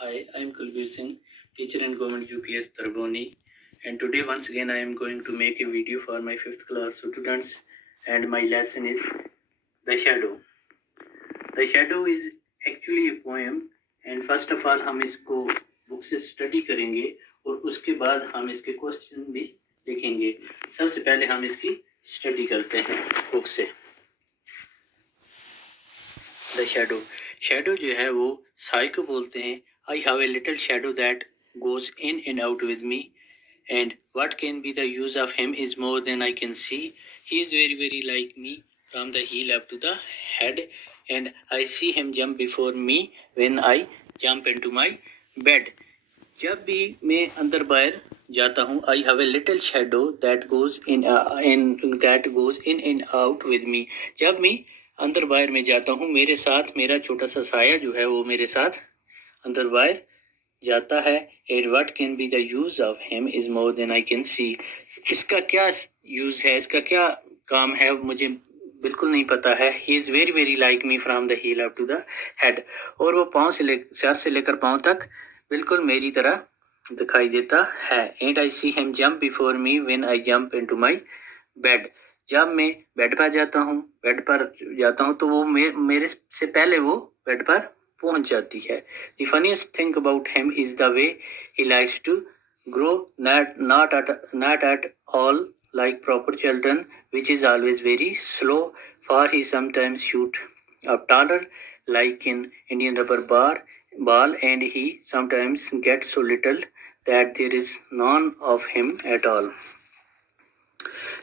Hi, I am Kulbir Singh, teacher in Government UPS Tarboni, and today once again I am going to make a video for my 5th class students, and my lesson is The Shadow. The Shadow is actually a poem, and first of all हम इसको book से study करेंगे और उसके बाद हम इसके question भी लिखेंगे। सबसे पहले हम इसकी स्टडी करते हैं बुक से। द शैडो, शैडो जो है वो साई को बोलते हैं। I have a little shadow that goes in and out with me, and what can be the use of him is more than I can see. He is very very like me from the heel up to the head, and I see him jump before me when I jump into my bed. जब भी मैं अंदर बाहर जाता हूँ, आई have a little shadow that goes in and out with मी। जब मैं अंदर बाहर में जाता हूँ, मेरे साथ मेरा छोटा सा साया जो है वो मेरे साथ अंदर बाहर जाता है। And what can be the use of him is more than I can see. इसका क्या यूज है, इसका क्या काम है, मुझे बिल्कुल नहीं पता है। He is very very like me from the heel up to the head, और वो पाँव से सर से लेकर पाँव तक बिल्कुल मेरी तरह दिखाई देता है। And I see him jump before me when I jump into my bed. जब मैं बेड पर जाता हूँ तो वो मेरे से पहले वो बेड पर पहुंच जाती है। The funniest thing about him is the way he likes to grow, not at all like proper children, which is always very slow, for he sometimes shoot up taller like in Indian rubber ball, and he sometimes gets so little that there is none of him at all.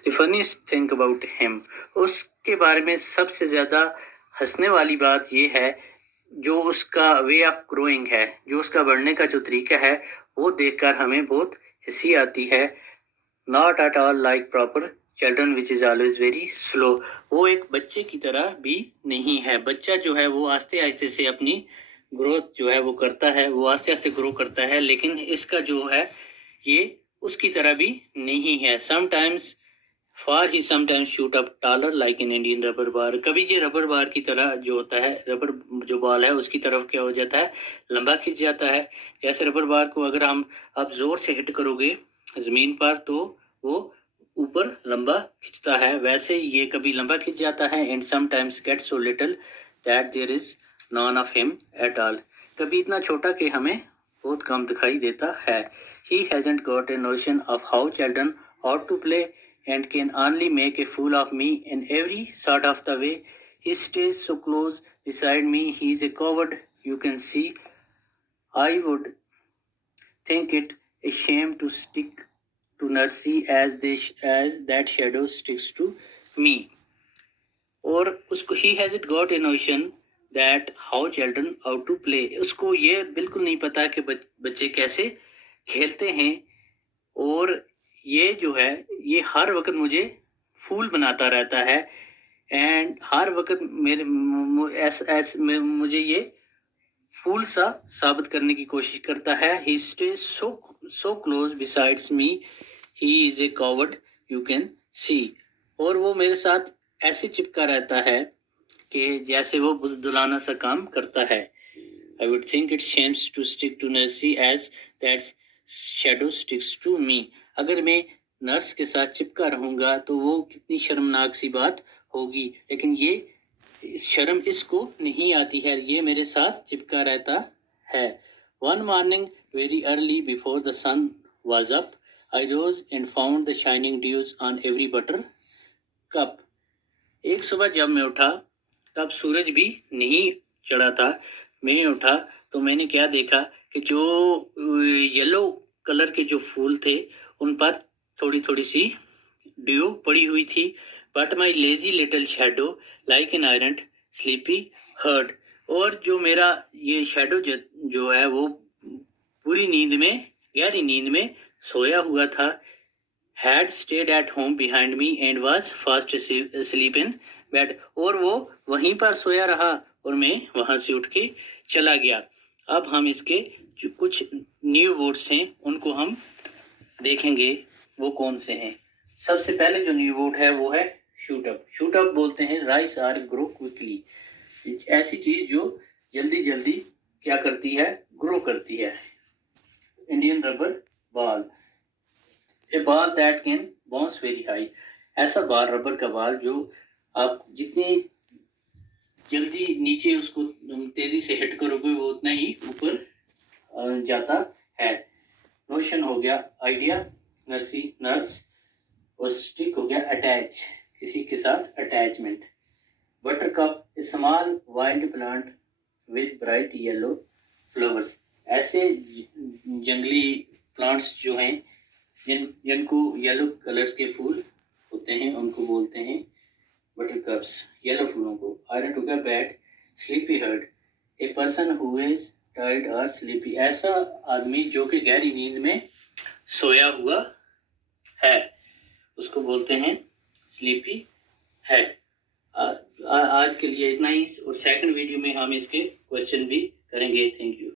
The funniest thing about him, उसके बारे में सबसे ज़्यादा हंसने वाली बात ये है जो उसका वे ऑफ ग्रोइंग है, जो उसका बढ़ने का जो तरीका है, वो देखकर हमें बहुत हंसी आती है। Not at all like proper children which is always very slow. वो एक बच्चे की तरह भी नहीं है। बच्चा जो है वो आस्ते आस्ते से अपनी ग्रोथ जो है वो करता है, वो आस्ते आस्ते ग्रो करता है, लेकिन इसका जो है ये उसकी तरह भी नहीं है। Sometimes for he sometimes shoot up taller like in Indian rubber ball. कभी ये रबर बार की तरह जो होता है, रबर जो बॉल है उसकी तरफ क्या हो जाता है, लंबा खिंच जाता है। जैसे रबर बार को अगर आप जोर से हिट करोगे ज़मीन पर तो वो ऊपर लंबा खिंचता है, वैसे ये कभी लंबा खिंच जाता है। And sometimes get so little that there is none of him at all. कभी इतना छोटा कि हमें बहुत कम दिखाई देता है। He hasn't got a notion of how children ought to play, and can only make a fool of me in every sort of the way. He stays so close beside me, he is a coward, you can see. I would think it a shame to stick to Nursie as that shadow sticks to me. और उसको he hasn't got a notion that how children ought to play. उसको ये बिल्कुल नहीं पता कि बच्चे कैसे खेलते हैं, और ये जो है ये हर वक्त मुझे फूल बनाता रहता है। एंड हर वक्त मुझे ये फूल सा साबित करने की कोशिश करता है। He stays so close besides me, he is a coward you can see. और वो मेरे साथ ऐसे चिपका रहता है कि जैसे वो बुज़दिलाना सा काम करता है। I would think it shames to stick to nursie as that's shadow sticks to me. अगर मैं नर्स के साथ चिपका रहूँगा तो वो कितनी शर्मनाक सी बात होगी, लेकिन ये शर्म इसको नहीं आती है, ये मेरे साथ चिपका रहता है। One morning very early before the sun was up, I rose and found the shining dews on every buttercup. एक सुबह जब मैं उठा तब सूरज भी नहीं चढ़ा था। मैं उठा तो मैंने क्या देखा कि जो येलो कलर के जो फूल थे उन पर थोड़ी थोड़ी सी ड्यू पड़ी हुई थी। But my lazy little shadow like an iron sleepy heard. और जो मेरा ये शैडो जो है वो पूरी नींद में, गहरी नींद में सोया हुआ था। Had stayed at home behind me and was fast sleep in bed. और वो वहीं पर सोया रहा और मैं वहाँ से उठ के चला गया। अब हम इसके जो कुछ न्यू वर्ड्स हैं उनको हम देखेंगे, वो कौन से हैं। सबसे पहले जो न्यू वर्ड है वो है शूट अप। शूट अप बोलते हैं राइस आर ग्रो क्विकली, ऐसी चीज़ जो जल्दी जल्दी क्या करती है, ग्रो करती है। Indian rubber ball, A ball that can bounce very high, ऐसा बाल, रबर का बाल जो आप जितनी जल्दी नीचे उसको तेजी से हिट करोगे वो उतना ही ऊपर जाता है। नोशन हो गया आइडिया, नर्सी नर्स, और स्टिक हो गया अटैच, किसी के साथ attachment. Buttercup, small wild plant with bright yellow flowers, ऐसे जंगली प्लांट्स जो हैं जिनको येलो कलर्स के फूल होते हैं उनको बोलते हैं बटरकप्स, येलो फूलों को। आयरन टू गया bat, sleepy heard, a person who is tired और स्लीपी, ऐसा आदमी जो कि गहरी नींद में सोया हुआ है उसको बोलते हैं स्लीपी हेड। आज के लिए इतना ही, और सेकंड वीडियो में हम इसके क्वेश्चन भी करेंगे। Thank you.